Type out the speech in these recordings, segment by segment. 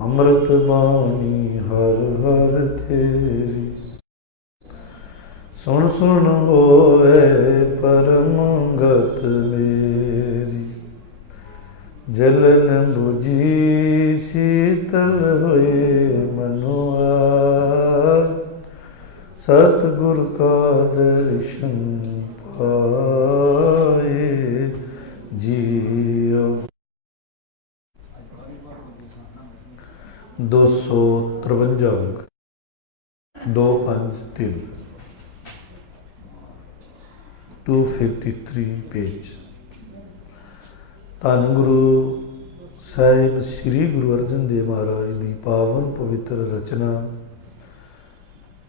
ਅੰਮ੍ਰਿਤ ਬਾਣੀ ਹਰ ਹਰ ਤੇਰੀ। ਸੁਣ ਸੁਣ ਹੋਏ ਪਰਮ ਗਤ ਮੇਰੀ। ਜਲਨ ਬੁਝੀ ਸੀਤਲ ਹੋਏ ਮਨੁਆ। ਸਤਿਗੁਰ ਕਾ ਦਰਸ਼ਨ ਪਾਏ ਜੀਓ। 253 ਅੰਕ 253 253 पेज। ਧੰਨ ਗੁਰੂ ਸਾਹਿਬ ਸ੍ਰੀ ਗੁਰੂ ਅਰਜਨ ਦੇਵ ਮਹਾਰਾਜ ਦੀ ਪਾਵਨ ਪਵਿੱਤਰ ਰਚਨਾ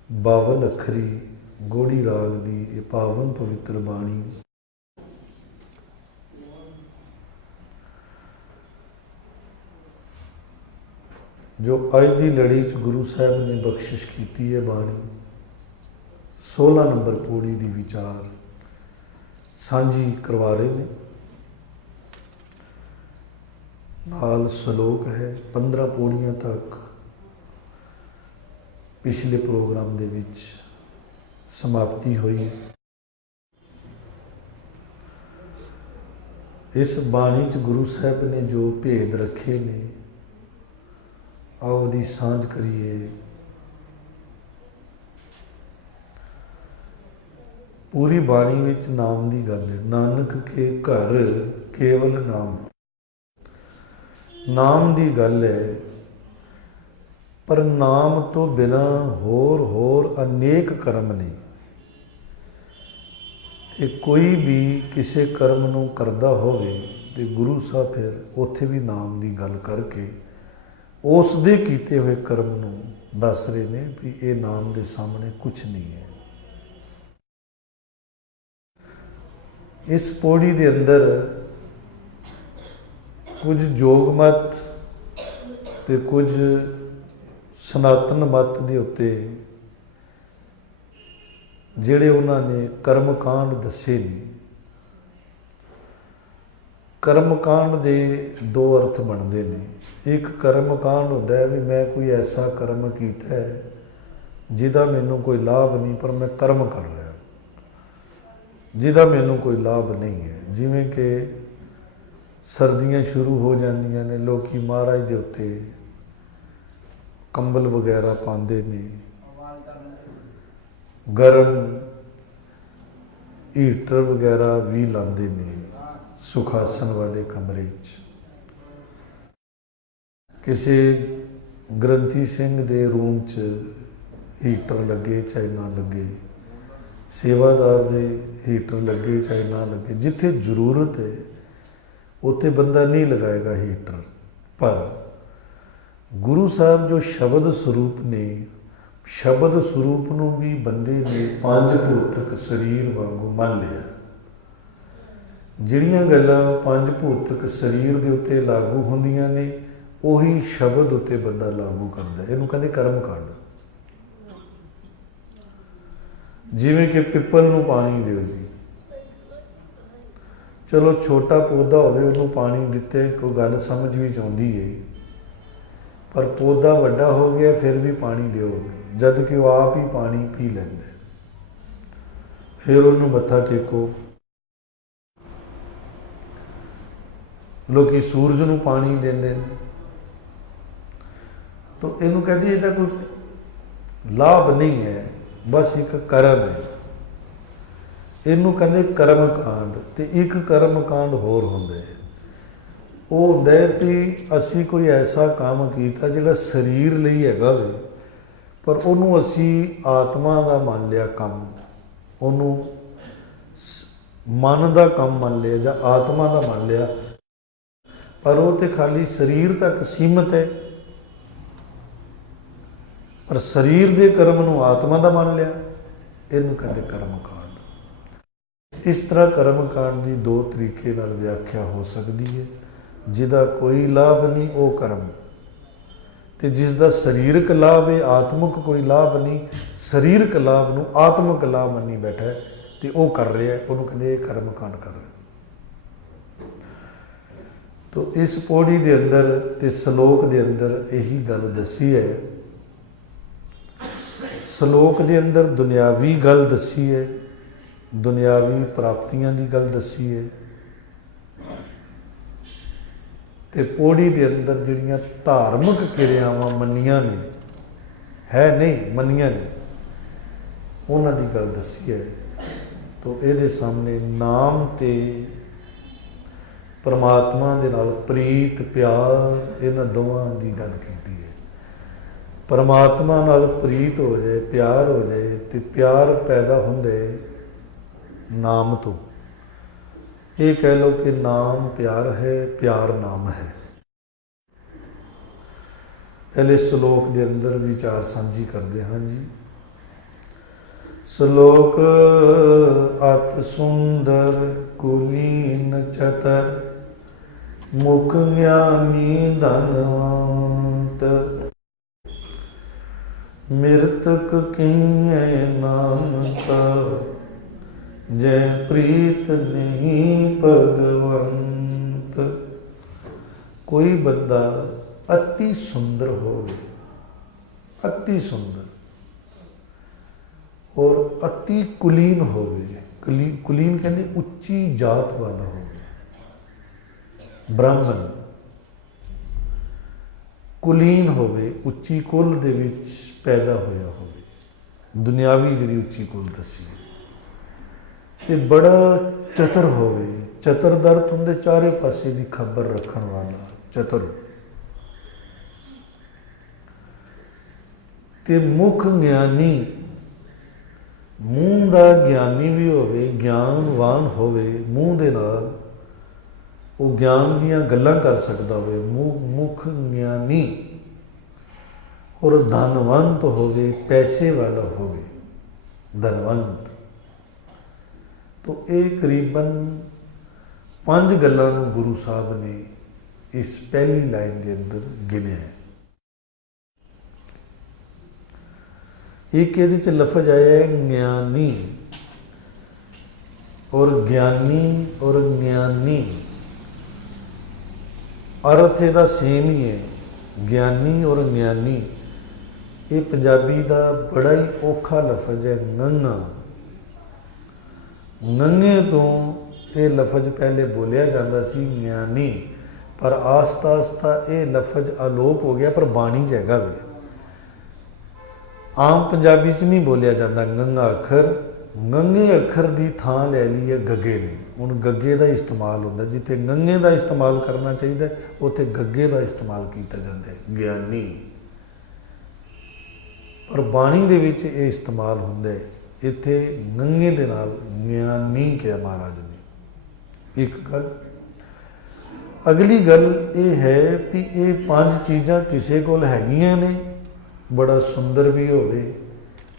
52 ਅੱਖਰੀ ਗੋੜੀ ਰਾਗ ਦੀ ਇਹ ਪਾਵਨ ਪਵਿੱਤਰ ਬਾਣੀ ਜੋ ਅੱਜ ਦੀ ਲੜੀ 'ਚ ਗੁਰੂ ਸਾਹਿਬ ਨੇ ਬਖਸ਼ਿਸ਼ ਕੀਤੀ ਹੈ। ਬਾਣੀ 16 ਨੰਬਰ ਪੌੜੀ ਦੀ ਵਿਚਾਰ ਸਾਂਝੀ ਕਰਵਾ ਰਹੇ ਨੇ। ਨਾਲ ਸ਼ਲੋਕ ਹੈ। 15 ਪੌੜੀਆਂ ਤੱਕ ਪਿਛਲੇ ਪ੍ਰੋਗਰਾਮ ਦੇ ਵਿੱਚ ਸਮਾਪਤੀ ਹੋਈ। ਇਸ ਬਾਣੀ 'ਚ ਗੁਰੂ ਸਾਹਿਬ ਨੇ ਜੋ ਭੇਦ ਰੱਖੇ ਨੇ, ਆਓ ਉਹਦੀ ਸਾਂਝ ਕਰੀਏ। ਪੂਰੀ ਬਾਣੀ ਵਿੱਚ ਨਾਮ ਦੀ ਗੱਲ ਹੈ। ਨਾਨਕ ਕੇ ਘਰ ਕੇਵਲ ਨਾਮ, ਨਾਮ ਦੀ ਗੱਲ ਹੈ। ਪਰ ਨਾਮ ਤੋਂ ਬਿਨਾਂ ਹੋਰ ਅਨੇਕ ਕਰਮ ਨੇ, ਤੇ ਕੋਈ ਵੀ ਕਿਸੇ ਕਰਮ ਨੂੰ ਕਰਦਾ ਹੋਵੇ ਤੇ ਗੁਰੂ ਸਾਹਿਬ ਫਿਰ ਉੱਥੇ ਵੀ ਨਾਮ ਦੀ ਗੱਲ ਕਰਕੇ ਉਸ ਦੇ ਕੀਤੇ ਹੋਏ ਕਰਮ ਨੂੰ ਦੱਸ ਰਹੇ ਨੇ ਵੀ ਇਹ ਨਾਮ ਦੇ ਸਾਹਮਣੇ ਕੁਛ ਨਹੀਂ ਹੈ। ਇਸ ਪੌੜੀ ਦੇ ਅੰਦਰ ਕੁਝ ਜੋਗ ਮਤ ਤੇ ਕੁਝ ਸਨਾਤਨ ਮਤ ਦੇ ਉੱਤੇ ਜਿਹੜੇ ਉਹਨਾਂ ਨੇ ਕਰਮ ਕਾਂਡ ਦੱਸੇ ਨੇ। ਕਰਮ ਕਾਂਡ ਦੇ ਦੋ ਅਰਥ ਬਣਦੇ ਨੇ। ਇੱਕ ਕਰਮ ਕਾਂਡ ਹੁੰਦਾ ਹੈ ਵੀ ਮੈਂ ਕੋਈ ਐਸਾ ਕਰਮ ਕੀਤਾ ਹੈ ਜਿਹਦਾ ਮੈਨੂੰ ਕੋਈ ਲਾਭ ਨਹੀਂ, ਪਰ ਮੈਂ ਕਰਮ ਕਰ ਰਿਹਾ, ਜਿਹਦਾ ਮੈਨੂੰ ਕੋਈ ਲਾਭ ਨਹੀਂ ਹੈ। ਜਿਵੇਂ ਕਿ ਸਰਦੀਆਂ ਸ਼ੁਰੂ ਹੋ ਜਾਂਦੀਆਂ ਨੇ, ਲੋਕੀ ਮਹਾਰਾਜ ਦੇ ਉੱਤੇ ਕੰਬਲ ਵਗੈਰਾ ਪਾਉਂਦੇ ਨੇ, ਗਰਮ ਹੀਟਰ ਵਗੈਰਾ ਵੀ ਲਾਉਂਦੇ ਨੇ ਸੁਖਾਸਨ ਵਾਲੇ ਕਮਰੇ 'ਚ। ਕਿਸੇ ਗ੍ਰੰਥੀ ਸਿੰਘ ਦੇ ਰੂਮ 'ਚ ਹੀਟਰ ਲੱਗੇ ਚਾਹੇ ਨਾ ਲੱਗੇ, ਸੇਵਾਦਾਰ ਦੇ ਹੀਟਰ ਲੱਗੇ ਚਾਹੇ ਨਾ ਲੱਗੇ, ਜਿੱਥੇ ਜ਼ਰੂਰਤ ਹੈ ਉੱਥੇ ਬੰਦਾ ਨਹੀਂ ਲਗਾਏਗਾ ਹੀਟਰ। ਪਰ ਗੁਰੂ ਸਾਹਿਬ ਜੋ ਸ਼ਬਦ ਸਰੂਪ ਨੇ, ਸ਼ਬਦ ਸਰੂਪ ਨੂੰ ਵੀ ਬੰਦੇ ਨੇ ਪੰਜ ਭੌਤਿਕ ਸਰੀਰ ਵਾਂਗੂ ਮੰਨ ਲਿਆ। ਜਿਹੜੀਆਂ ਗੱਲਾਂ ਪੰਜ ਭੌਤਿਕ ਸਰੀਰ ਦੇ ਉੱਤੇ ਲਾਗੂ ਹੁੰਦੀਆਂ ਨੇ, ਉਹੀ ਸ਼ਬਦ ਉੱਤੇ ਬੰਦਾ ਲਾਗੂ ਕਰਦਾ। ਇਹਨੂੰ ਕਹਿੰਦੇ ਕਰਮ ਕਾਂਡ। ਜਿਵੇਂ ਕਿ ਪਿੱਪਲ ਨੂੰ ਪਾਣੀ ਦਿਓ ਜੀ, ਚਲੋ ਛੋਟਾ ਪੌਦਾ ਹੋਵੇ ਉਹਨੂੰ ਪਾਣੀ ਦਿੱਤੇ ਕੋਈ ਗੱਲ ਸਮਝ ਵਿੱਚ ਆਉਂਦੀ ਹੈ, ਪਰ ਪੌਦਾ ਵੱਡਾ ਹੋ ਗਿਆ ਫਿਰ ਵੀ ਪਾਣੀ ਦਿਓ, ਜਦ ਕਿ ਉਹ ਆਪ ਹੀ ਪਾਣੀ ਪੀ ਲੈਂਦਾ। ਫਿਰ ਉਹਨੂੰ ਮੱਥਾ ਟੇਕੋ। ਲੋਕੀ ਸੂਰਜ ਨੂੰ ਪਾਣੀ ਦਿੰਦੇ ਨੇ, ਤਾਂ ਇਹਨੂੰ ਕਹਿੰਦੇ ਇਹਦਾ ਕੋਈ ਲਾਭ ਨਹੀਂ ਹੈ, ਬਸ ਇੱਕ ਕਰਮ ਹੈ। ਇਹਨੂੰ ਕਹਿੰਦੇ ਕਰਮ ਕਾਂਡ। ਤੇ ਇੱਕ ਕਰਮ ਕਾਂਡ ਹੋਰ ਹੁੰਦਾ ਹੈ, ਉਹ ਹੁੰਦਾ ਹੈ ਕਿ ਅਸੀਂ ਕੋਈ ਐਸਾ ਕੰਮ ਕੀਤਾ ਜਿਹੜਾ ਸਰੀਰ ਲਈ ਹੈਗਾ ਵੇ, ਪਰ ਉਹਨੂੰ ਅਸੀਂ ਆਤਮਾ ਦਾ ਮੰਨ ਲਿਆ ਕੰਮ, ਉਹਨੂੰ ਮਨ ਦਾ ਕੰਮ ਮੰਨ ਲਿਆ ਜਾਂ ਆਤਮਾ ਦਾ ਮੰਨ ਲਿਆ, ਪਰ ਉਹ ਤੇ ਖਾਲੀ ਸਰੀਰ ਤੱਕ ਸੀਮਤ ਹੈ। ਪਰ ਸਰੀਰ ਦੇ ਕਰਮ ਨੂੰ ਆਤਮਾ ਦਾ ਮੰਨ ਲਿਆ, ਇਹਨੂੰ ਕਹਿੰਦੇ ਕਰਮ ਕਾਂਡ। ਇਸ ਤਰ੍ਹਾਂ ਕਰਮ ਕਾਂਡ ਦੀ ਦੋ ਤਰੀਕੇ ਨਾਲ ਵਿਆਖਿਆ ਹੋ ਸਕਦੀ ਹੈ। ਜਿਹਦਾ ਕੋਈ ਲਾਭ ਨਹੀਂ ਉਹ ਕਰਮ, ਤੇ ਜਿਸ ਦਾ ਸਰੀਰਕ ਲਾਭ ਹੈ, ਆਤਮਿਕ ਕੋਈ ਲਾਭ ਨਹੀਂ, ਸਰੀਰਕ ਲਾਭ ਨੂੰ ਆਤਮਿਕ ਲਾਭ ਮੰਨੀ ਬੈਠਾ ਤੇ ਉਹ ਕਰ ਰਿਹਾ, ਉਹਨੂੰ ਕਹਿੰਦੇ ਇਹ ਕਰਮ ਕਾਂਡ ਕਰ ਰਿਹਾ। तो इस पौड़ी के अंदर ते श्लोक के अंदर यही गल दसी है। श्लोक के अंदर दुनियावी गल दसी है, दुनियावी प्राप्तियां की गल दसी है, ते पौड़ी के अंदर जिहड़ियां धार्मिक क्रियावां मनियां ने, है नहीं मनियां ने, उन्हां दी गल दसी है। तो ये सामने नाम ते परमात्मा दे नाल प्रीत प्यार इन्हां दोवां दी गल कीती है। परमात्मा नाल प्रीत हो जाए, प्यार हो जाए, तो प्यार पैदा हुंदे नाम तो। ये कह लो कि नाम प्यार है, प्यार नाम है। पहले श्लोक के अंदर विचार सांझी करते हाँ जी। श्लोक अत सुंदर कुलीन चतर मुख ज्ञानी धनवंत मृतक किए नानका जय प्रीत नहीं भगवंत। कोई बंदा अति सुंदर हो, अति सुंदर और अति कुलीन हो, कुलीन कहते उच्ची जात वाला हो, ब्राह्मण कुलीन होवे, उच्ची कुल दे विच पैदा होया होवे, दुनियावी जिहड़ी उच्ची कुल दसी ते बड़ा चतुर होवे। चतुर दा अर्थ हुंदे चारे पासे की खबर रखण वाला चतुर। ते मुख ज्ञानी, मूँह का ज्ञानी भी होवे, ज्ञानवान होवे, मूँह दे नाल वो ज्ञान दियां गल्लां कर सकता होवे, मुख ज्ञानी और धनवंत होवे, पैसे वाला होवे, धनवंत। तो ये करीबन 5 गल्लां नूं गुरु साहब ने इस पहली लाइन के अंदर गिनिया है। एक ये लफज आया है ज्ञानी, और ज्ञानी और ज्ञानी अर्थ ਇਹਦਾ सेम ही है। ज्ञानी और ज्ञानी ये पंजाबी का बड़ा ही औखा लफज है। गंगा गंगे तो ये लफज पहले बोलिया जाता सी ज्ञानी, पर आस्ता आस्ता ये लफज आलोप हो गया, पर बाणी च हैगा भी। आम पंजाबी च नहीं बोलिया जाता गंगा अखर, गंगे अखर की थां ले ली है गगे ने। हुण गगे का इस्तेमाल होंदा, जिथे गंगे का इस्तेमाल करना चाहिए उत्थे गगे का इस्तेमाल किया जाता है, ज्ञानी। पर बाणी दे विच ये इस्तेमाल होंदा है, इत्थे गंगे दे नाल ज्ञानी कहा महाराज ने। एक गल। अगली गल ये है कि ये 5 चीज़ां किसी कोल हैगियां ने, बड़ा सुंदर भी होवे,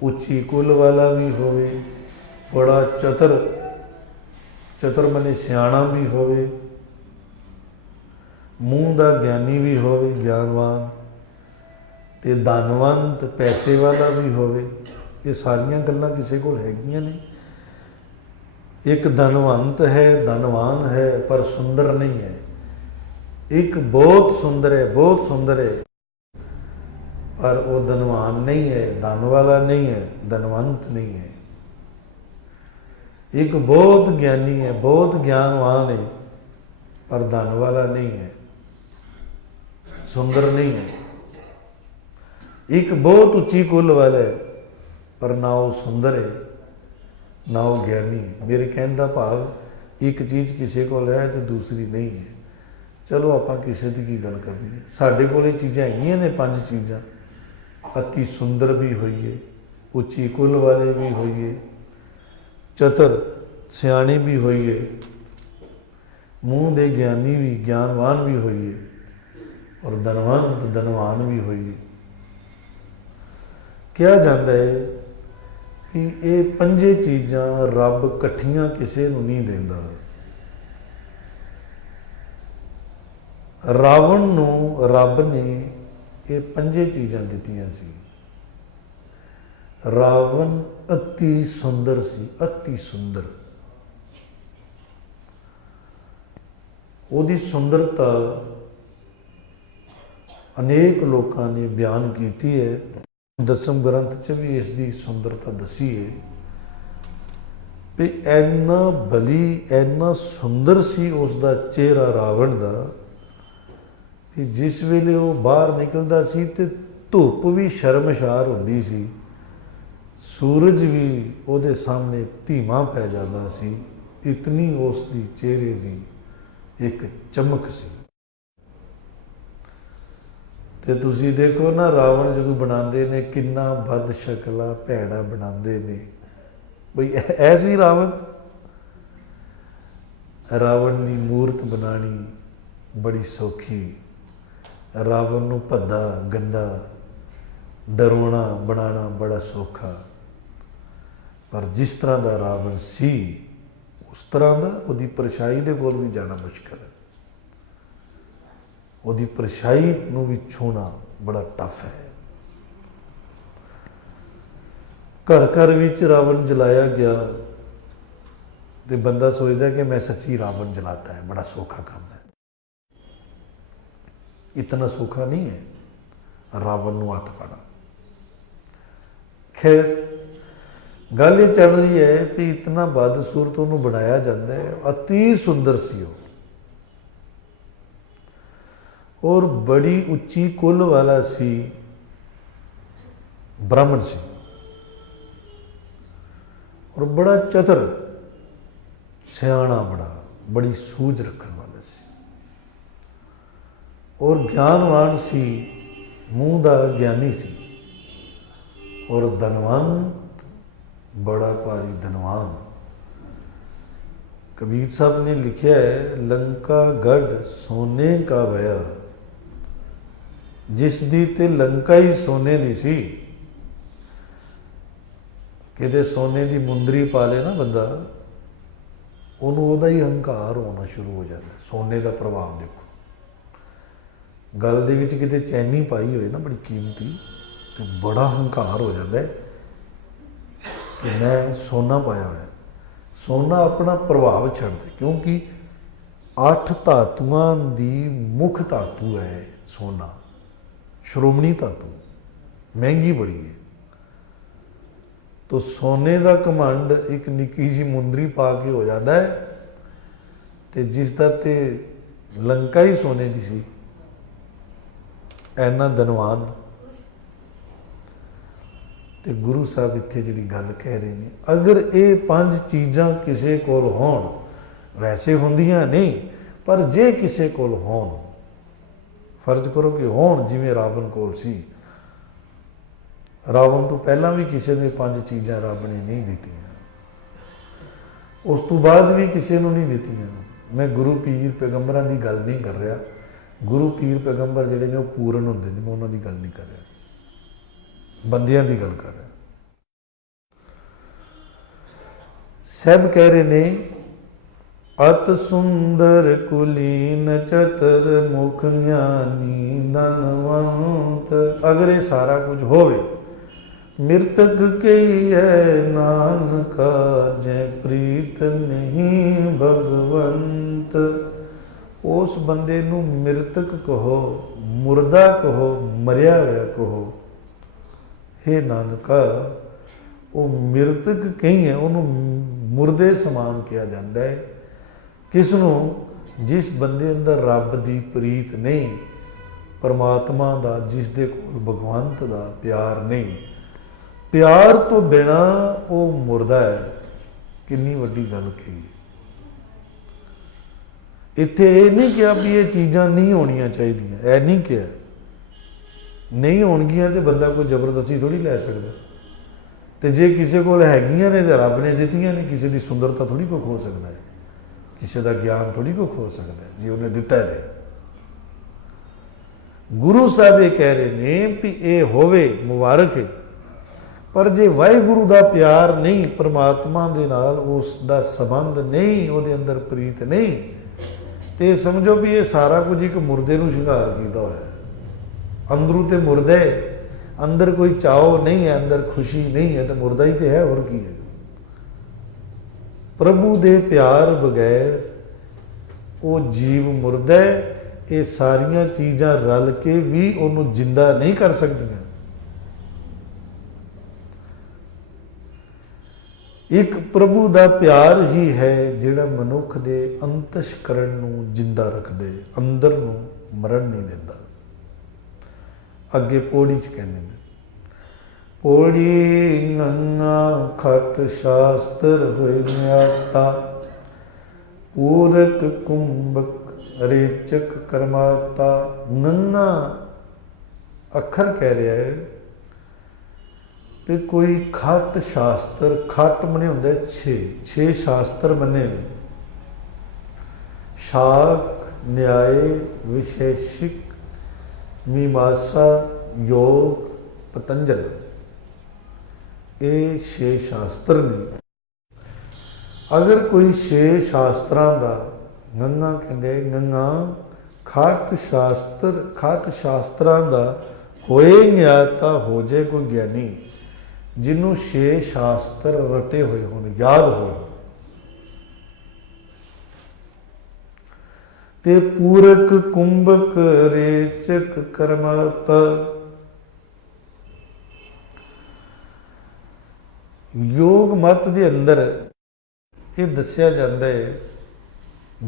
उच्ची कुल वाला भी होवे, बड़ा चतुर, चतुर मने सियाणा भी होवे, मूँह का ज्ञानी भी होवे, ज्ञानवान, ते धनवंत पैसे वाला भी होवे। ये सारियां गल्लां किसी कोल हैगियां ने। एक धनवंत है, धनवान है, पर सुंदर नहीं है। एक बहुत सुंदर है, बहुत सुंदर है, पर वो धनवान नहीं है, धन वाला नहीं है, धनवंत नहीं है। एक बहुत ज्ञानी है, बहुत ज्ञानवान है, पर धन वाला नहीं है, सुंदर नहीं है। एक बहुत ऊंची कुल वाला है, पर ना वो सुंदर है, ना वो ज्ञानी है। मेरे कहने का भाव एक चीज़ किसी को है तो दूसरी नहीं है। चलो आपां किसी की गल करिए, साडे कोल चीज़ां हैगियां ने 5 चीज़ां। अति सुंदर भी होइए, उच्ची कुल वाले भी होइए, चतुर सियाणे भी होइए, मूँह दे ज्ञानी भी ज्ञानवान भी होइए, और धनवंत धनवान भी होइए। कहा जाता है कि ये 5 चीज़ां रब कट्ठियां किसी नूं नहीं देंदा। रावण नूं रब ने ये 5 चीज़ां दित्तियां सी। रावण अति सुंदर सी, अति सुंदर। ਉਹਦੀ ਸੁੰਦਰਤਾ अनेक लोगों ने बयान की है। दसम ग्रंथ च भी इसकी सुंदरता दसी है भी इन्ना बली इन्ना सुंदर सी उसका चेहरा रावण का कि जिस वेले वो बाहर निकलता सी ते धुप भी शर्मशार होंदी सी, सूरज भी ਉਹਦੇ सामने धीमा पै जाता सी। इतनी उसकी चेहरे की एक चमक सी। तो तुसी देखो ना रावण जो बनाते ने किन्ना बद शक्ला भैड़ा बनाते ने बई ऐसी रावण रावण की मूर्त बनानी बड़ी सौखी, रावण नूं भद्दा गंदा डरोना बनाना बड़ा सौखा, पर जिस तरह का रावण सी उस तरह का उसकी परछाई दे कोल भी जाना मुश्किल है। ਉਹਦੀ परछाई ਨੂੰ भी छूना बड़ा टफ है। घर घर विच रावण जलाया गया तो बंदा सोचता कि मैं सच्ची रावण जलाता है, बड़ा सौखा काम है। इतना सौखा नहीं है रावण नूं हत्थ पाना। खैर गल ये चल रही है कि इतना बदसूरत उन्होंने बनाया जाता है, अति सुंदर सी वो और बड़ी उच्ची कुल वाला सी, ब्राह्मण सी और बड़ा चतुर सियाणा, बड़ी सूझ रखने वाला सी और ज्ञानवान सी, मूँह दा ज्ञानी सी और धनवंत, बड़ा भारी धनवान। कबीर साहब ने लिखा है लंका गढ़ सोने का भया, जिस दी ते लंका ही सोने दी सी। किते सोने की मुंदरी पा ले ना बंदा, उन्होंने उहदा ही हंकार होना शुरू हो जाता है। सोने का प्रभाव देखो, गल दे विच किते चैनी पाई होए ना बड़ी कीमती, तो बड़ा हंकार हो जाता है कि मैं सोना पाया हुआ है। सोना अपना प्रभाव छड्डदा, क्योंकि 8 धातुआं दी मुख धातु है सोना, श्रोमणी धातु, महंगी बड़ी है। तो सोने का घमंड एक निक्की जी मुंदरी पा के हो जाता है, तो जिसका ते लंका ही सोने की सी, ऐना धनवान। तो गुरु साहब इत्थे जिहड़ी गल कह रहे हैं, अगर ये 5 चीज़ां किसी कोल होण, वैसे होंदियां नहीं, पर जे किसी कोल होण, फर्ज करो कि होण जिवें रावण कोल सी। रावण तो पहला भी किसी ने 5 चीज़ां रब ने नहीं दित्तियां, उस तो बाद भी किसी को नहीं दित्तियां। मैं गुरु पीर पैगंबरां की गल नहीं कर रहा, गुरु पीर पैगंबर जिहड़े ने वो पूर्ण होंदे ने, मैं उन्हां दी गल नहीं कर रहा, बंदियां की गल कर रहा। सब कह रहे ने अत सुंदर कुलीन चतर मुख ज्ञानी धनवंत। अगर ये सारा कुछ होवे, मृतक के है नानका जय प्रीत नहीं भगवंत। उस बंदे नूं मृतक कहो, मुर्दा कहो, मरिया हुआ कहो। हे नानका, वो मृतक कहीं है, उन्होंने मुर्दे समान किया जाता है। किसनों? जिस बंदे अंदर रब की प्रीत नहीं, परमात्मा का, जिस दे कोल भगवंत का प्यार नहीं, प्यार तो बिना वो मुर्दा है। कितनी वड्डी गल कही। इत्थे ये नहीं कहा भी ये चीज़ां नहीं होनियां चाहिए, ऐ नहीं कहा। नहीं होणगियां तो बंदा कोई जबरदस्ती थोड़ी लै सकता। तो जे किसी को हैगियां ने तो रब ने दित्तियां ने, किसी की सुंदरता थोड़ी कोई खो सकता है, किसी का ज्ञान थोड़ी कोई खो सकता है जी उन्हें दिता है। गुरु साहब ये कह रहे हैं कि ये होवे मुबारक है, पर जे वाहिगुरु का प्यार नहीं, परमात्मा दे नाल उसका संबंध नहीं, वो अंदर प्रीत नहीं, तो समझो भी ये सारा कुछ एक मुर्दे नूं शिंगार किया होया है। अंदरों तो मुर्दा है, अंदर कोई चाव नहीं है, अंदर खुशी नहीं है, तो मुर्दा ही तो है, और की है। प्रभु दे प्यार बगैर वो जीव मुर्दा है। ये सारिया चीज़ां रल के भी उन्होंने जिंदा नहीं कर सकदियां। एक प्रभु का प्यार ही है जिहड़ा मनुख दे अंतशकरण नूं जिंदा रख दे, अंदर नूं मरण नहीं देता। अगे पौड़ी च कहने ने, पौड़ी नन्ना खट शास्त्र होए न्याता, पूरक कुंभक रेचक करमाता। नन्ना अखर कह रहा है भी कोई खट शास्त्र, खट मने होंगे छे शास्त्र मने ने, शाक, न्याय, विशेषिक, मीमांसा, योग, पतंजल, ये 6 शास्त्र ने। अगर कोई 6 शास्त्रां दा गंगा कहते गंगा खट शास्त्रां दा होए ज्ञाता, हो जाए कोई ज्ञानी जिन्हों 6 शास्त्र रटे हुए होने, याद हो, ते पूरक कुंभक रेचक करमाता। योग मत के अंदर ये दसिया जाता है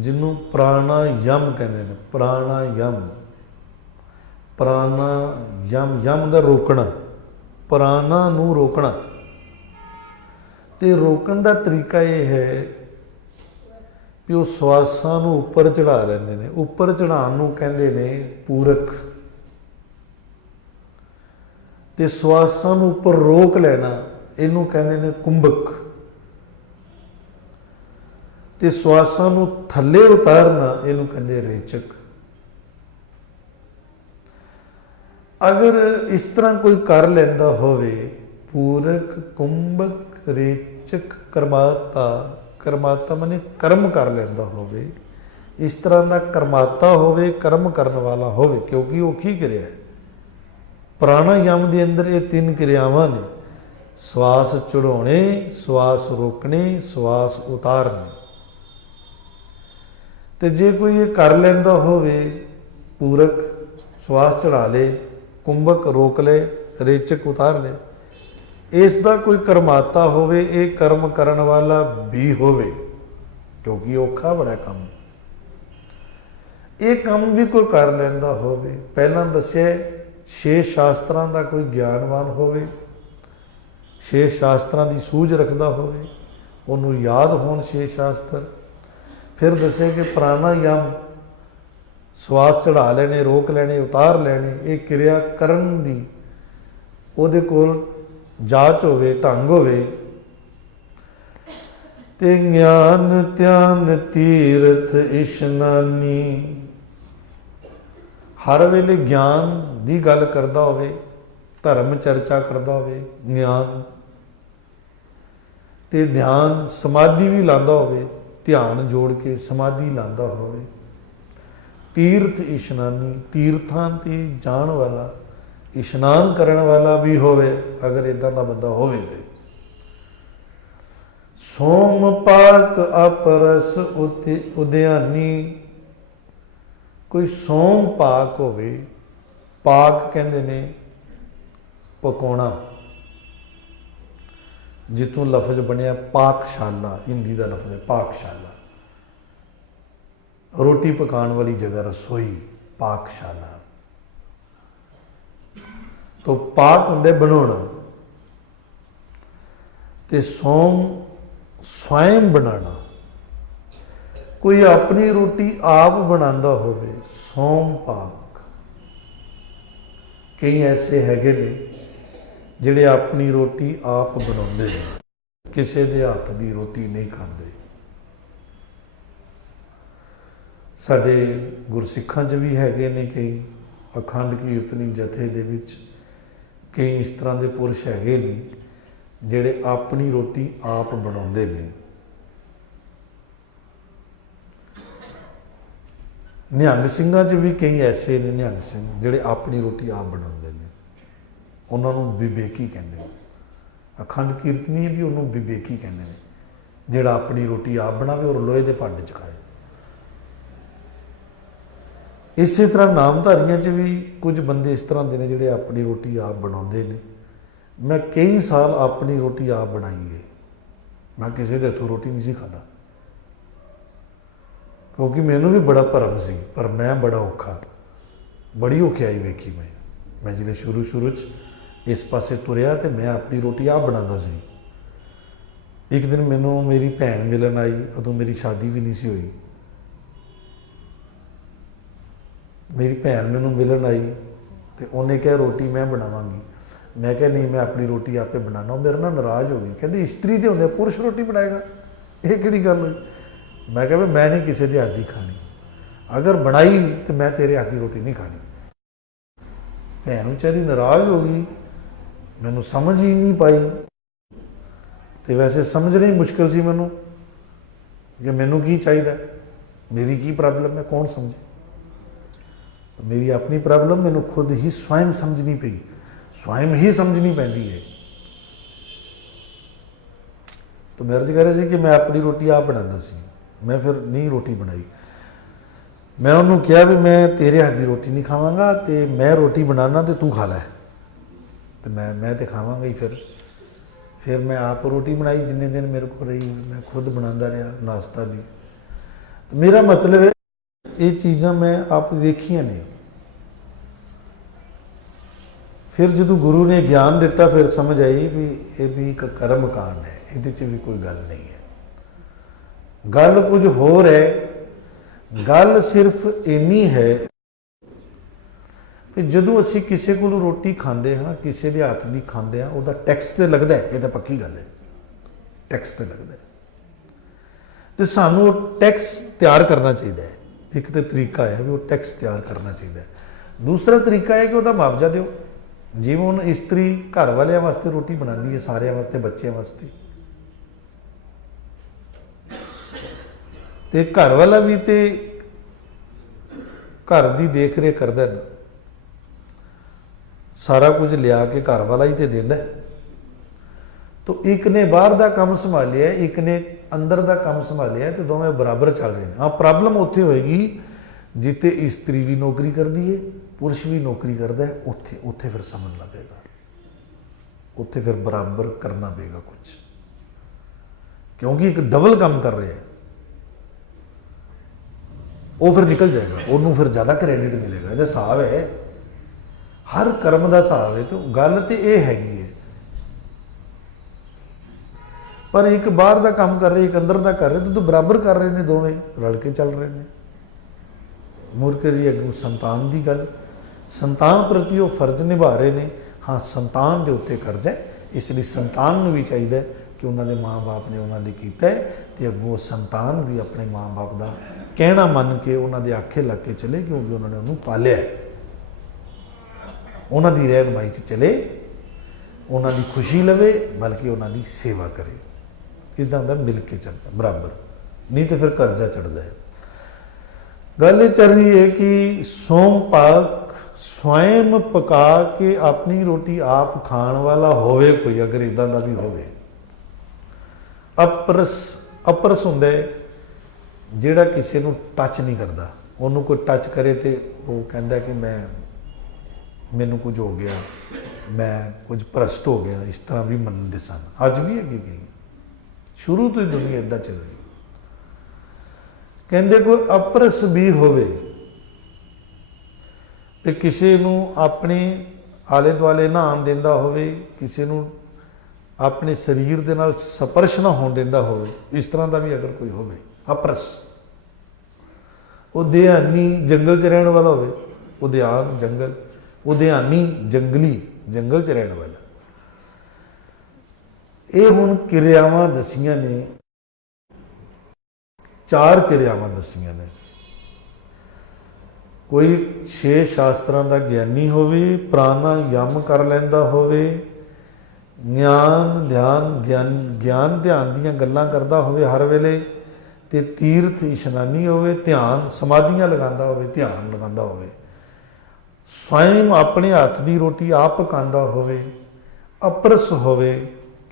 जिन्हों प्राणायाम कहते हैं। प्राणायाम, प्राणायाम, यम का रोकना, प्राणा नूं रोकना। तो रोकन का तरीका ये है कि वो श्वासां नूं उपर चढ़ा लेंदे ने। उपर चढ़ाउण नूं कहंदे ने पूरक, ते श्वासां नूं उपर रोक लेना इनू कहंदे ने कुंभक, ते श्वासां नूं थल्ले उतारना इनू कहंदे रेचक। अगर इस तरह कोई कर लेंदा होवे, पूरक कुंभक रेचक करमाता, करमाता माने कर्म कर लेंदा होवे, इस तरह का करमाता होवे, कर्म करने वाला होवे, क्योंकि वो की क्रिया है। प्राणायाम के अंदर ये 3 क्रियावां ने, श्वास चढ़ाने, श्वास रोकने, श्वास उतारने। तो जे कोई ये कर लेंदा होवे, पूरक श्वास चढ़ा ले, कुंभक रोक ले, रेचक उतार ले, इसका कोई करमाता होवे, ये कर्म करन वाला भी होवे, क्योंकि औखा बड़ा काम, ये काम भी कोई कर लेंदा होवे। पहला दस्या 6 शास्त्रां का कोई ज्ञानवान होवे, 6 शास्त्रां की सूझ रखता होवे, उन्होंने याद होण 6 शास्त्र। फिर दसे कि प्राणायाम श्वास चढ़ा लेने, रोक लेने, उतार लेने, ये क्रिया करन दी उहदे कोल जाच होवे, ढंग होवे। ते ज्ञान ध्यान तीरथ इशनानी, हर वेले ज्ञान की गल करता होवे, धर्म चर्चा करता होवे, ज्ञान ते ध्यान समाधि भी लांदा होवे, ध्यान जोड़ के समाधि लांदा होवे। तीर्थ इशनानी, तीर्थां ते जाण वाला, इशनान करने वाला भी होवे, अगर इदां दा बंदा होवे ते। सोम पाक अपरस उद्यानी, कोई सोम पाक होवे, पाक कहंदे ने पकाउणा, जितों लफज बनिया पाकशाला, हिंदी का लफज है पाकशाला, रोटी पकाने वाली जगह रसोई, पाकशाला। तो पाक हुंदे बनाना, ते सोम स्वयं बनाना। कोई अपनी रोटी आप बनांदा होवे, सोम पाक। कई ऐसे हैगे ने जिहड़े अपनी रोटी आप बनाउंदे ने, किसी दे हत्थ दी रोटी नहीं खांदे। साडे गुरसिखां च भी हैगे ने कई अखंड कीर्तनी जथे दे विच कई इस तरह के पुरुष हैगे ने जिहड़े अपनी रोटी आप बनाउंदे ने। निहंग सिंघां च भी कई ऐसे ने निहंग सिंह जिहड़े अपनी रोटी आप बनाउंदे ने, उन्होंने विवेकी कहते हैं। अखंड कीर्तनी भी उन्होंने विवेकी कहते हैं, जिहड़ा अपनी रोटी आप बनावे और लोहे के भांडे च खाए। इसे तरह नामधारियां च भी कुछ बंदे इस तरह के ने जिहड़े अपनी रोटी आप बनाते हैं। मैं कई साल अपनी रोटी आप बनाई है, मैं किसी के हथों रोटी नहीं सी खाता, क्योंकि मैनू भी बड़ा भरम सी, पर मैं बड़ा औखा, बड़ी औखियाई वेखी मैं जिले शुरू शुरू च इस पासे तुरिया तो मैं अपनी रोटी आप बनाता सी। एक दिन मैनू मेरी भैन मिलन आई, उदों मेरी शादी भी नहीं सी हुई। मेरी भैन मैनू मिलन आई तो उन्हें कहा रोटी मैं बनावांगी। मैं क्या नहीं, मैं अपनी रोटी आपे बनाना। वो मेरे नाल नाराज़ हो गई, कहते इस्त्री दे होंदे पुरुष रोटी बनाएगा, ये किहड़ी गल हुई। मैं कहा मैं नहीं किसी के हाथ की खानी, अगर बनाई तो मैं तेरे हाथ की रोटी नहीं खानी। भैन बेचारी नाराज़ हो गई, मैनू समझ ही नहीं पाई। तो वैसे समझना ही मुश्किल सी मैनू कि मैनू की चाहिए, मेरी की प्रॉब्लम है, कौन समझे। तो मेरी अपनी प्रॉब्लम मैनू खुद ही स्वयं समझनी पई, स्वयं ही समझनी पैंदी है। तो मैं अर्ज कर रहा सी कि मैं अपनी रोटी आप बनाता सी, मैं फिर नहीं रोटी बनाई। मैं उन्होंने कहा भी मैं तेरे हाथ की रोटी नहीं खावांगा, तो मैं रोटी बनाना तो तू खा लै। तो मैं तो खावांगा ही। फिर मैं आप रोटी बनाई, जिन्ने दिन मेरे को रही मैं खुद बनाता रहा, नाश्ता भी। तो मेरा मतलब है ये चीज़ां मैं आप वेखियां ने। फिर जो गुरु ने ज्ञान दिता, फिर समझ आई भी ये भी एक कर्म कांड है, ये भी कोई गल नहीं है। गल कुछ होर है, गल सिर्फ इन्नी है कि जो असी किसी को रोटी खाते हाँ, किसी के हाथ की खाते हाँ, वह टैक्स तो लगता है, ये तो पक्की गल है, टैक्स तो लगता है। तो सानू टैक्स तैयार करना चाहिए। एक तो तरीका है भी वो टैक्स तैयार करना चाहिए। दूसरा तरीका है कि वह मुआवजा दो। जिवें हुण इस्त्री घर वालियां वास्ते रोटी बनाती है, सारे वास्ते, बच्चों वास्ते, तो घर वाला भी तो घर की देख रेख करता है ना, सारा कुछ लिया के घर वाला ही तो देंदा। तो एक ने बाहर का काम संभालिया, एक ने अंदर का काम संभालिया, तो दोवें बराबर चल रहे हैं। हाँ, प्रॉब्लम उत्थे होएगी जिते इस्त्री भी नौकरी करती है, पुरुष भी नौकरी करता है, उत्थे उत्थे फिर समझना पेगा, उत्थे फिर बराबर करना पेगा कुछ, क्योंकि एक डबल काम कर रहे हैं, वो फिर निकल जाएगा, उन्होंने फिर ज़्यादा क्रेडिट मिलेगा। ये हिसाब है, हर कर्म का हिसाब है। तो गल तो ये हैगी है, पर एक बाहर का काम कर रहे, एक अंदर का कर रहे, तो बराबर कर रहे हैं, दोवें रल के चल रहे हैं। मुड़ के रही अगों संतान की गल, संतान प्रति वो फर्ज निभा रहे हैं। हाँ, संतान के उत्ते कर्ज है, इसलिए संतान को भी चाहिए कि उन्होंने माँ बाप ने उन्होंने किया है, तो अगों संतान भी अपने माँ बाप का कहना मन के उन्होंने आखे लग के चले, क्योंकि उन्होंने उन्होंने पालिया है, उन्होंने रहनुमाई चले, उन्होंने खुशी लवे, बल्कि उन्होंने सेवा करे। इदा होंदा मिल के चलना बराबर, नहीं तो फिर कर्जा चढ़ता है। गल ये चल रही है कि सोम पाक स्वयं पका के अपनी रोटी आप खाण वाला होवे कोई, अगर इदा का भी होवे। अपरस हुंदा है जिहड़ा किसी को टच नहीं करता, उन्होंने कोई टच करे तो वो कहता कि मैनू कुछ हो गया, मैं कुछ भ्रष्ट हो गया, इस तरह भी मनते सन। अज भी है कि शुरू तो ही दुनिया इदा चल रही। कहते कोई अपरस भी होवे ते किसी को अपने आले दुआले नहान देंदा होवे, किसी को अपने शरीर के नाल स्पर्श ना होने देंदा होवे, इस तरह का भी अगर कोई होवे अपरस, वो देहानी जंगल च रहने वाला होवे, उद्यान जंगल, उद्यानी जंगली जंगल च रहने वाला। ये हुण किरियावां दसियां ने, 4 किरियावां दसियां ने। कोई 6 शास्त्रां दा ज्ञानी होवे, प्राणायाम कर लैंदा होवे, ज्ञान ध्यान ध्यान दीयां गल्लां करदा होवे हर वेले, ते तीर्थ इशनानी होवे, ध्यान समाधियां लगांदा होवे, ध्यान लगांदा होवे, स्वयं अपने हाथ की रोटी आप पकांदा होवे, अपरस होवे,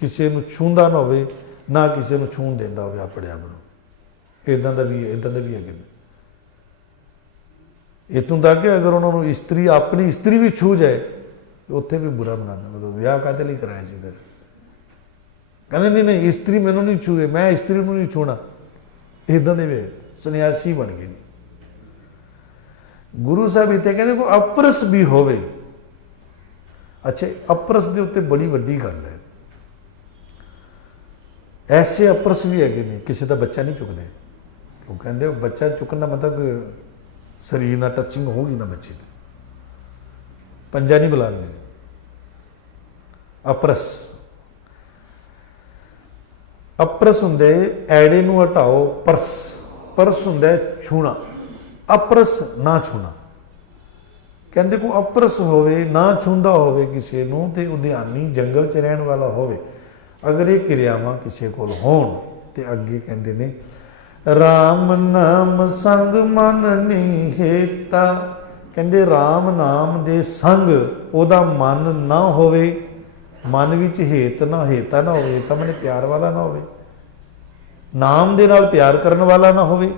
किसी को छूंदा ना होवे, ना किसी को छून देंदा होवे अपने आप नूं। इदां दा भी है, इदां दा भी है। इतों तक कि अगर उन्होंने इस्त्री अपनी इस्त्री भी छू जाए तो उत्थे भी बुरा बनाता, मतलब विआह काहदे लई कराया सी। फिर कहते नहीं नहीं इस्त्री मैनू नहीं छूए, मैं इस्त्री नूं नहीं छूना, इदां दे वे सन्यासी बन गए। गुरु साहब इत्थे कहते कोई अपरस भी होवे। अच्छा, अपरस के उत्ते बड़ी वड्डी गल है। ऐसे अपरस भी है ने किसी का बच्चा नहीं चुकते, वो कहते बच्चा चुकन का मतलब शरीर ना टचिंग होगी ना बच्चे की, पंजा नहीं बुलाने। अपरस अपरस हुंदे ऐड़े नूं हटाओ, परस परस हुंदा छूना, अपरस ना छूना। कहते को अपरस होवे ना छूंदा होवे किसी नूं ते उद्यानी जंगल च रहन वाला होवे, अगर ये क्रियावां किसी कोल होण ते अगे कहते ने राम नाम संग मन निहेता। कहते राम नाम दे संग ओदा मन ना होवे, मन विच हेत ना हेता ना होवे, हेता मैंने प्यार वाला ना होवे, नाम दे नाल प्यार करन वाला ना होवे,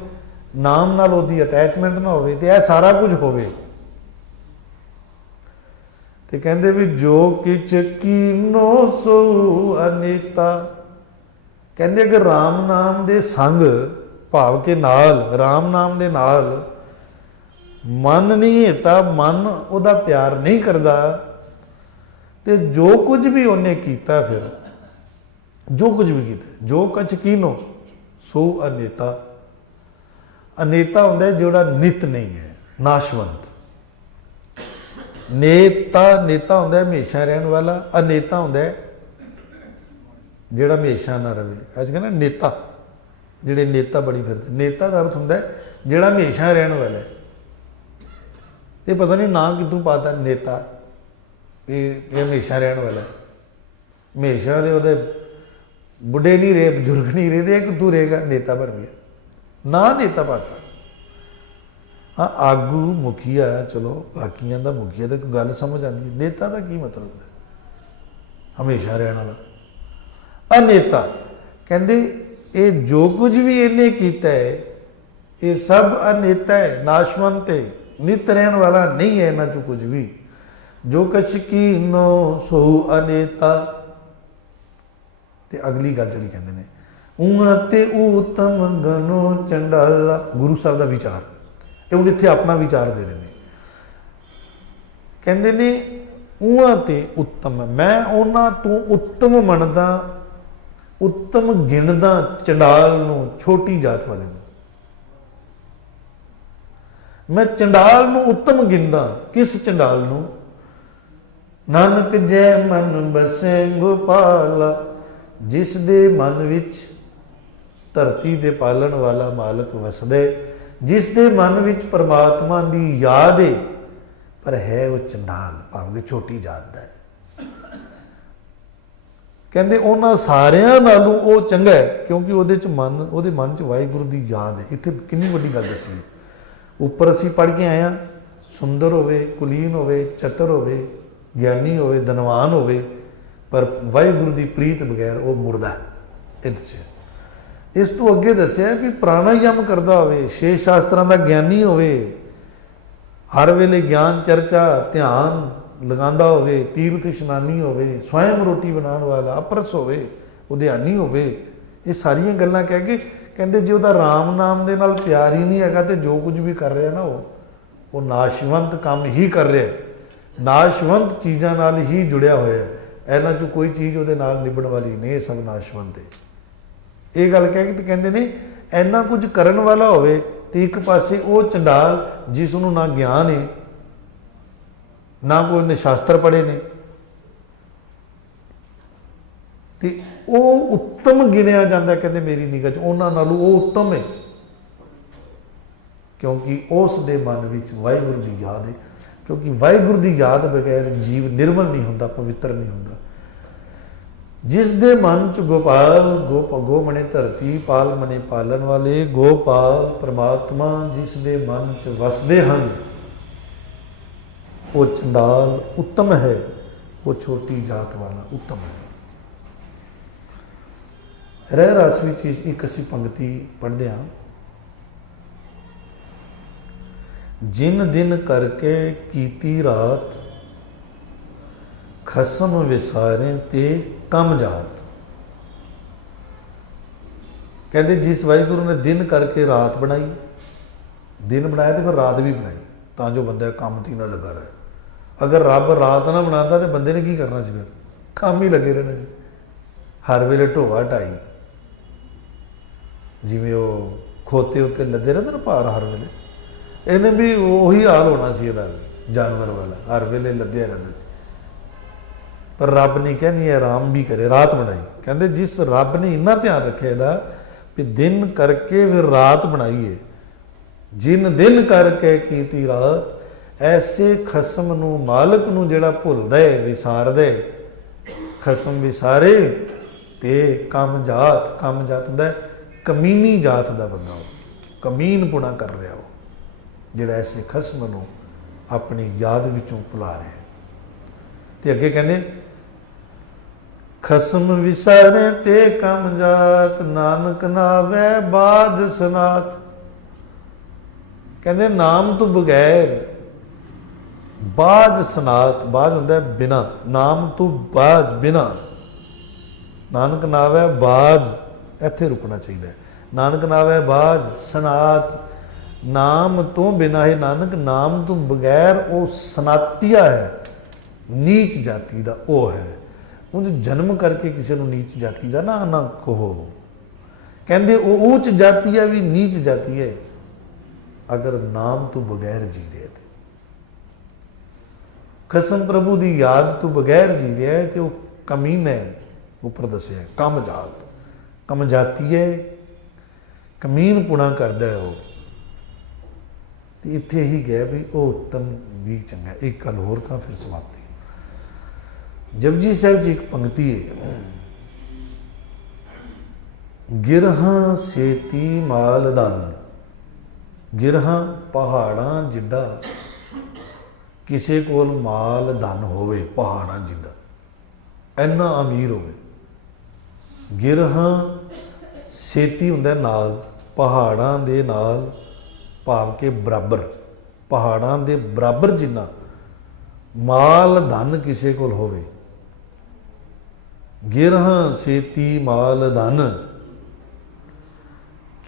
नाम नाल ओदी अटैचमेंट ना होवे, ते यह सारा कुछ होवे। ते कहते भी जो किच कीनो सो अनेता। कहते अगर राम नाम दे संग भाव के नाल, राम नाम दे नाल मन नहीं हेता, मन ओदा प्यार नहीं करता, ते जो कुछ भी उन्हें कीता, फिर जो कुछ भी कीता, जो कच कीनो सो अनेता। अनेता हुंदा जोड़ा नित नहीं है, नाशवंत। नेता नेता हुंदा हमेशा रहन वाला, अनेता हुंदा जिहड़ा हमेशा ना रहे। अज कहना नेता, जिहड़े नेता बड़ी फिरदे, नेता का अर्थ हुंदा जिहड़ा हमेशा रहन वाला है। ये पता नहीं ना कितों पाता नेता, ये हमेशा रहन वाला है, हमेशा दे ओहदे बुढ़े नहीं रहे, बजुर्ग नहीं रहे, कितों रहेगा, नेता बन गया ना, नेता पाता। हाँ आगू मुखिया, चलो बाकियां दा मुखिया तो कोई गल समझ आती है, नेता का की मतलब है, हमेशा रहने वाला। अनेता कहते ये जो कुछ भी इन्हें किया है ये सब अनेता है, नाशवंत है, नित रहन वाला नहीं है इन्हां चों कुछ भी। जो कछ कीनो सो अनेता। ते अगली गल जी कहते हैं ऊं ते उत्तम गनो चंडाला। गुरु साहब का विचार ये हूँ इत्थे अपना विचार दे रहे हैं। कहते ने ऊं ते उत्तम, मैं उन्हां तो उत्तम मनदा, उत्तम गिणदा चंडाल नूं, छोटी जात वाले नूं। मैं चंडाल नूं उत्तम गिणदा, किस चंडाल नूं? नानक जय मन बसे गोपाला। जिस दे मन विच धरती दे पालन वाला मालक वसदे, जिस दे मन विच परमात्मा दी याद है, पर है वो चंडाल, भावें छोटी जात दा है। कहते उन्हां सारियां नालों वो चंगा है क्योंकि उहदे च मन, उहदे मन च वाहिगुरू दी याद है। इत्थे कितनी वड्डी गल दसी है। उपर असीं पढ़ के आए हैं, सुंदर होवे, कुलीन होवे, चतुर होवे, ज्ञानी होवे, धनवान होवे, पर वाहिगुरू दी प्रीत बगैर वो मुड़दा है। इस तो अगे दसिया कि प्राणायाम करता होवे, छे शास्त्रां दा ज्ञानी होवे, हर वेले ज्ञान चर्चा ध्यान लगांदा होवे, तीर्थ इशनानी होवे, स्वयं रोटी बनाने वाला अपरस होवे, उद्यानी होवे। ये सारियां गल्लां कह के कहते जे उहदा राम नाम दे नाल प्यार ही नहीं हैगा तो जो कुछ भी कर रहा ना वो नाशवंत काम ही कर रहा है, नाशवंत चीज़ों नाल ही जुड़िया होया है। इन्हां चों कोई चीज़ उहदे नाल निभण वाली नहीं, सब नाशवंत है। ये गल कह के कहते ने इन्ना कुछ करन वाला होवे तो एक पासे वो चंडाल जिसनों ना ज्ञान है ना कोई ने शास्त्र पढ़े ने, तो वो उत्तम गिनिया जाता। कहते मेरी निगाह च उन्हां नालों वो उत्तम है क्योंकि उस दे मन विच वाहिगुरू की याद है। क्योंकि वाहिगुरू की याद बगैर जीव निर्मल नहीं होता, पवित्र नहीं होता। जिस दे मन च गोपाल, गो मने धरती, पाल मने पालन वाले, गोपाल परमात्मा जिस दे मन च वसदे हन, वो चंडाल उत्तम है, वो छोटी जात वाला उत्तम है। रह रस विच एक असीं पंक्ति पढ़दे हां, जिन दिन करके कीती रात, खसम विसारे ते कम जात। कहते जिस वाहिगुरु ने दिन करके रात बनाई, दिन बनाया तो फिर रात भी बनाई, ਤਾਂ जो बंदा काम ती ना लगा रहे। अगर रब रात ना बनाता तो बंदे ने की करना सी, फिर काम ही लगे रहना जी। हर वेले ढोआ ढाई, जिमें वो खोते उत्ते लदे रहते ना भार हर वेले, इन्हें भी वही हाल होना सी इहदा भी, जानवर वाला हर वेले लद्या रहना सी। पर रब ने कहनी आराम भी करे, रात बनाई। कहते जिस रब ने इन्ना ध्यान रखे इहदा भी दिन करके फिर रात बनाई है, जिन दिन करके कीती रात, ऐसे खसम नू मालक नू जिहड़ा भुलदा है विसारदा है, खसम विसारे ते कम जात। कम जात हुंदा कमीनी जात दा बंदा, हो कमीन पुना कर रहा हो, जिहड़ा ऐसे खसम नू अपनी याद विचों भुला रहा है। ते अगे कहंदे खसम विसारे ते कम जात, नानक नावे बाज सनात। कहंदे नाम तो बगैर बाज सनात, बाज हुंदा बिना, नाम तो बाज बिना, नानक नावे बाज, इत्थे रुकना चाहिए। नानक नावे बाज सनात, नाम तो बिना ही नानक, नाम तो बगैर वो सनातिया है, नीच जाति का वो है। उंज जन्म करके किसी को नीच जाति का ना ना कहो, कहते वो ऊच जाति है भी नीच जाति है अगर नाम तो बगैर जी रहे थे। खसम प्रभु की याद तो बगैर जी रहा है तो कमीन है, उपर दसिया कम जात, कम जाती है, कमीन पुना करता है वो। इत्थे ही गया भी वो उत्तम भी चंगा। एक गल होर का फिर समाप्ति। जपजी साहब जी एक पंक्ति है, गिरहां सेती माल धन, गिरहां पहाड़ा जिड्डा, किसी को माल धन होवे पहाड़ा जिड्डा, इन्ना अमीर होवे। गिरहां सेती हुंदा नाल, पहाड़ां दे नाल भाव के बराबर, पहाड़ां दे बराबर जिन्ना माल धन किसी को होवे। गिरहां सेती माल धन,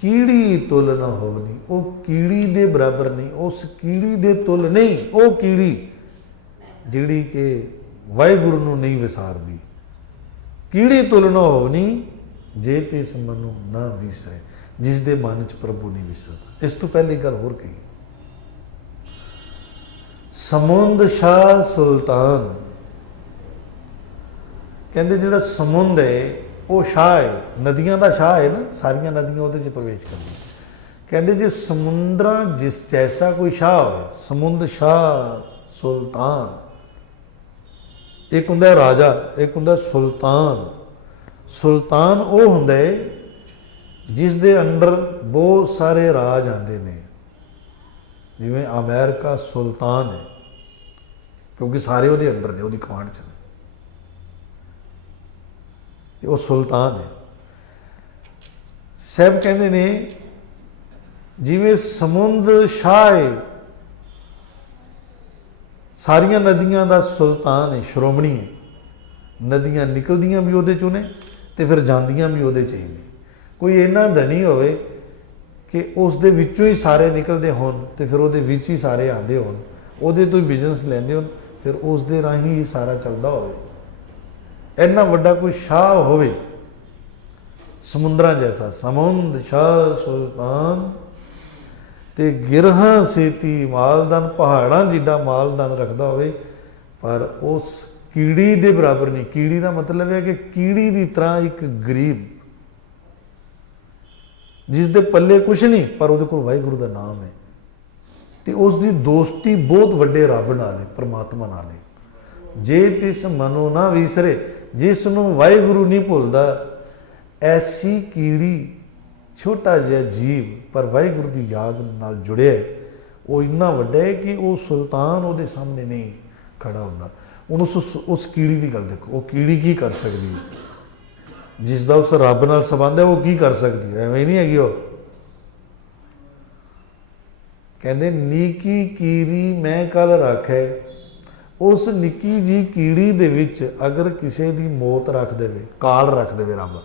कीड़ी तुल ना होवनी, वो कीड़ी दे बराबर नहीं, उस कीड़ी दे तुल नहीं, वो कीड़ी जिहड़ी के वाहिगुरु नूं नहीं विसारदी। कीड़ी तुल ना होवनी, जे तिस मनु ना विसरे, जिस दे मन च प्रभु नहीं विसरदा। इस तो पहले गल होर कही, समुंद शाह सुल्तान, कहते जिहड़ा समुंद है वो शाह है, नदियां का शाह है ना, सारिया नदियां उहदे च प्रवेश करदी। कहते जो समुंदरा जिस जैसा कोई शाह हो, समुंद शाह सुल्तान, एक हुंदा राजा, एक हुंदा सुल्तान। सुल्तान वो हुंदा है जिस दे अंडर बहुत सारे राज आते हैं, जिवें अमेरिका सुल्तान है क्योंकि सारे उहदे अंडर ने, उहदी कमांड च, वो सुल्तान है। साहब कहते ने जिवें समुंद शाह है, सारिया नदियां का सुल्तान है, श्रोमणी है। नदियां निकलदियां भी उहदे चों ने ते फिर जांदियां भी उहदे च ही ने। कोई इन्ना धनी होवे कि उस दे विचों ही सारे निकलते होण ते फिर उहदे विच ही सारे आंदे होण, उहदे तो ही बिजनेस लैंदे होण, फिर उस दे राही ही सारा चलदा होवे। इन्ना वड्डा कोई शाह होवे समुद्रा जैसा, समुंद शाह सुल्तान, ते गिरहां सेती मालदान, पहाड़ा जिड्डा मालदान रखता होवे, पर उस कीड़ी दे बराबर नहीं। कीड़ी का मतलब है कि कीड़ी की तरह एक गरीब, जिस दे पल्ले कुछ नहीं पर उहदे कोल वाहिगुरु का नाम है, ते उसकी दोस्ती बहुत वड्डे रब नाल है, परमात्मा नाल है। जे तिस मनो ना विसरे, जिसनों वाहिगुरु नहीं भुलदा, ऐसी कीड़ी, छोटा जिहा जीव पर वाहिगुरु की याद नाल जुड़िया है, वो इन्ना वड्डा है कि वो सुल्तान उहदे सामने नहीं खड़ा हुंदा। हुण उस कीड़ी की गल देखो, वो कीड़ी की कर सकती है, जिसका उस रब नाल संबंध है, वो की कर सकती है, एवें नहीं हैगी। वो कहते निकी कीरी मैं कल रखे, उस निकी जी कीड़ी दे विच अगर किसी की मौत रख देवे, काल रख देवे रब,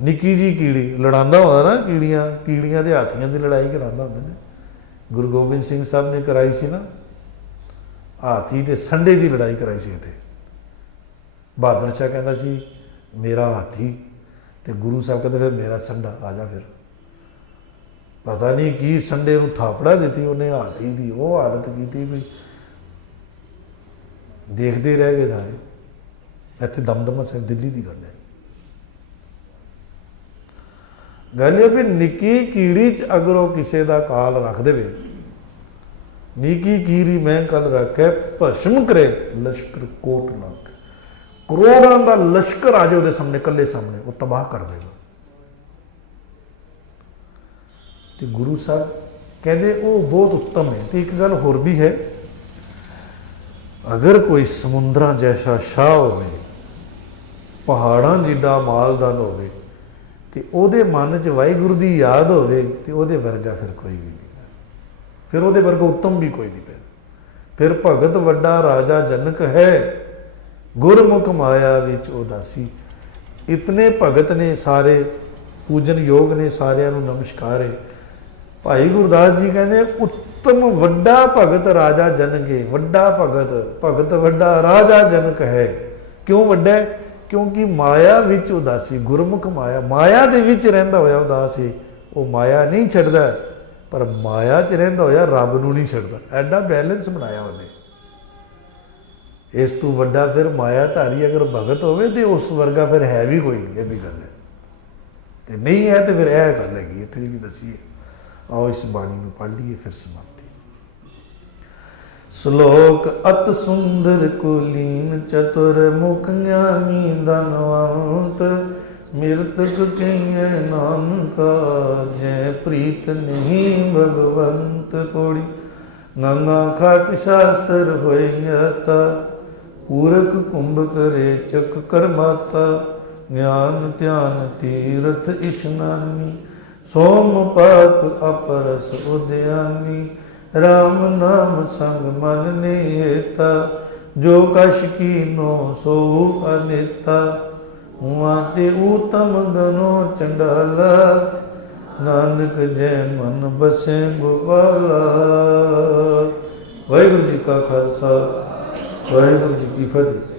निकी जी कीड़ी लड़ांदा होंदा ना, कीड़ियां कीड़ियां दे हाथियां की लड़ाई करांदा होंदा ने। गुरु गोबिंद सिंह साहब ने कराई सी ना, हाथी ते संडे की लड़ाई कराई सी इत्थे। बहादुर शाह कहता सी मेरा हाथी, ते गुरु साहब कहते फिर मेरा संडा, आ जा फिर। पता नहीं की संडे नूं थापड़ा दी उन्हें हाथी की, वो हालत की भी देखते रह गए सारे। इत्थे दमदमा साहिब दिल्ली की गल है। गल है भी निकी कीड़ी च अगर वो किसी का काल रख दे, निकी कीरी मैं कल रखे भस्म करे लश्कर कोट नाक, करोड़ों का लश्कर आ जाए सामने, कले सामने, वो तबाह कर देगा। तो गुरु साहब कहते वो बहुत उत्तम है। तो एक गल होर भी है, अगर कोई समुद्रा जैसा शाह हो, पहाड़ों जिड्डा मालदान हो, तो ਉਹਦੇ मन च वाहिगुरु की याद हो, तो ਉਹਦੇ वर्गा फिर कोई भी नहीं, फिर ਉਹਦੇ वर्गा उत्तम भी कोई नहीं। फिर भगत वड्डा राजा जनक है, गुरमुख माया विच उदासी। इतने भगत ने सारे, पूजन योग ने, सारिਆਂ ਨੂੰ नमस्कार है। भाई गुरदास जी कहते उत्तम वड्डा भगत राजा जनक है। वड्डा भगत, भगत वड्डा राजा जनक है। क्यों वड्डा है? क्योंकि माया विच उदासी, गुरमुख माया, माया दे विच रहिंदा होया उदास है। वो माया नहीं छड्डदा, पर माया च रहिंदा होया रब नूं नहीं छड्डदा। एडा बैलेंस बनाया उन्हें। इस तू वड्डा फिर मायाधारी अगर भगत होवे तो उस वर्गा फिर है भी कोई नहीं। यह भी गल है, तो नहीं है तो फिर यह गल हैगी इत्थे जी दसी है। आओ इस बाणी नूं पढ़ लीए फिर समाप्ति। श्लोक अत सुंदर कुलीन चतुर मुख ज्ञानी धनवंत, मृतक कहिए नानका जय प्रीत नहीं भगवंत। पौड़ी गंगा खाट शास्त्र होता, पूरक कुंभ करे चक करमाता। ज्ञान ध्यान तीर्थ इशनानी, सोम पाक अपरस उद्यानी। राम नाम संग मन नियता, जो कश कीनो सो अनिता। हुआ ते उत्तम गनो चंडाला, नानक जय मन बसे गोपाला। वाहिगुरू जी का खालसा, वाहिगुरू जी की फतेह।